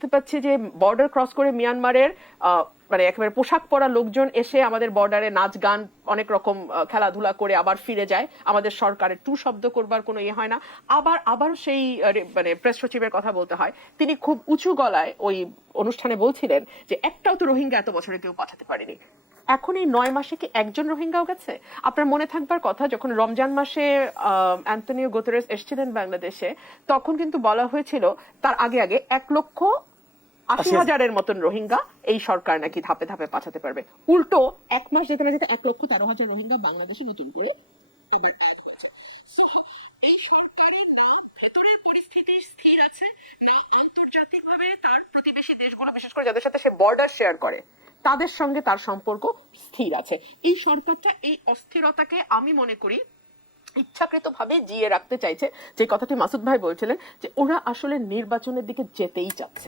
দেখতে পাচ্ছি যে বর্ডার ক্রস করে মিয়ানমারের মানে একেবারে পোশাক পরা লোকজন এসে আমাদের বর্ডারে নাচ গান অনেক রকম খেলাধুলা করে আবার ফিরে যায়। আমাদের সরকারের টু শব্দ করবার কোনো ইয়ে হয় না। আবার সেই মানে প্রেস সচিবের কথা বলতে হয়, তিনি খুব উঁচু গলায় ওই অনুষ্ঠানে বলছিলেন যে একটাও তো রোহিঙ্গা এত বছরে কেউ পাঠাতে পারেনি। এখন এই 9 মাসে কি একজন রোহিঙ্গাও গেছে? আপনার মনে থাকবার কথা, যখন রমজান মাসে অ্যান্তনিও গুতেরেস এসেছিলেন বাংলাদেশে, তখন কিন্তু বলা হয়েছিল তার আগে 1,80,000-এর মতন রোহিঙ্গা এই সরকার নাকি ধাপে ধাপে পাঠাতে পারবে। উল্টো 1 মাস যেতে না যেতে 1,13,000 রোহিঙ্গা বাংলাদেশে নতুন করে। বিশেষ করে যাদের সাথে সে বর্ডার শেয়ার করে তাদের সঙ্গে তার সম্পর্ক স্থির আছে। এই সরকারটা এই অস্থিরতাকে আমি মনে করি ইচ্ছাকৃতভাবে জিয়ে রাখতে চাইছে। যে কথাটি মাসুদ ভাই বলছিলেন যে ওরা আসলে নির্বাচনের দিকে যেতেই চাচ্ছে।